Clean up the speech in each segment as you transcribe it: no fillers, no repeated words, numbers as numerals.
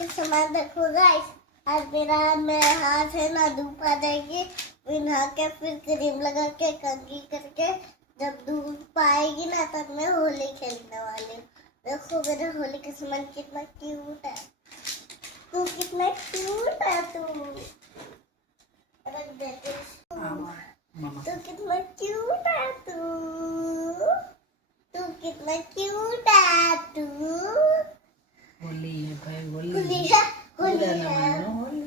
के सामान देखो गाइस। आज मेरा मेरा हाथ है ना, धूप आ जाएगी, फिर नहा के फिर क्रीम लगा के कंघी करके जब धूप आएगी ना तब मैं होली खेलने वाली हूँ। देखो मेरा होली का सामान कितना क्यूट है। तू कितना क्यूट है तू। रख देते तू कितना क्यूट है तू कितना क्यूट है तू। होली है भाई, होली होली है होली बुरा न है मानो होली,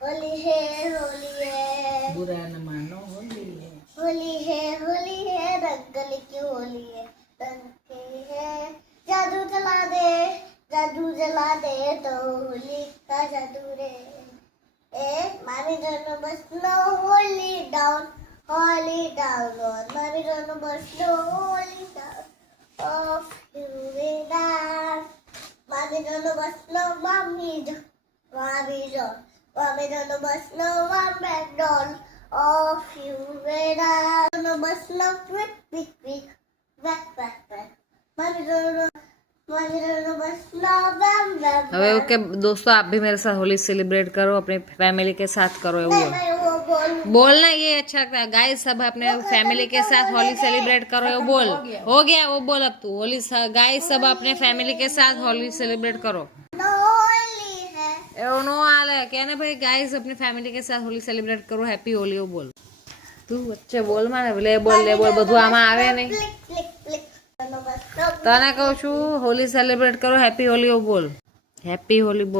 होली है बुरा न मानो होली है। होली है रंगली की होली है, रंग की है। जादू जला दे तो होली का जादू रे। मामी दोनों बस नो होली डाउन मामी दोनों बस नो होली डाउन ऑफ यू डाउन। मामी दोनों बस नो मामी दोनों बस नो मैकडॉन ऑफ यू दोनों बस नो क्विक बैक मामी दोनों बस नो बैम હવે ઓકે दोस्तों, आप भी मेरे साथ होली सेलिब्रेट करो, अपनी फैमिली के साथ करो। वो वो बोल बोलना ये अच्छा लगता है। गाइस सब अपने फैमिली के साथ होली सेलिब्रेट करो। वो बोल हो गया, वो बोल अब तू। होली गाइस सब अपने फैमिली के साथ होली सेलिब्रेट करो। नो होली है એવું નો હાલે કે ને ભાઈ, ગાइस अपनी फैमिली के साथ होली सेलिब्रेट करो। हैप्पी होली। वो बोल તું વચ્ચે બોલ માં લે બોલ બધું આમાં આવે નહીં। क्लिक दोनों बस नो તને કહું છું હોલી સેલિબ્રેટ કરો, હેપી હોલી। वो बोल हैप्पी होली बोल।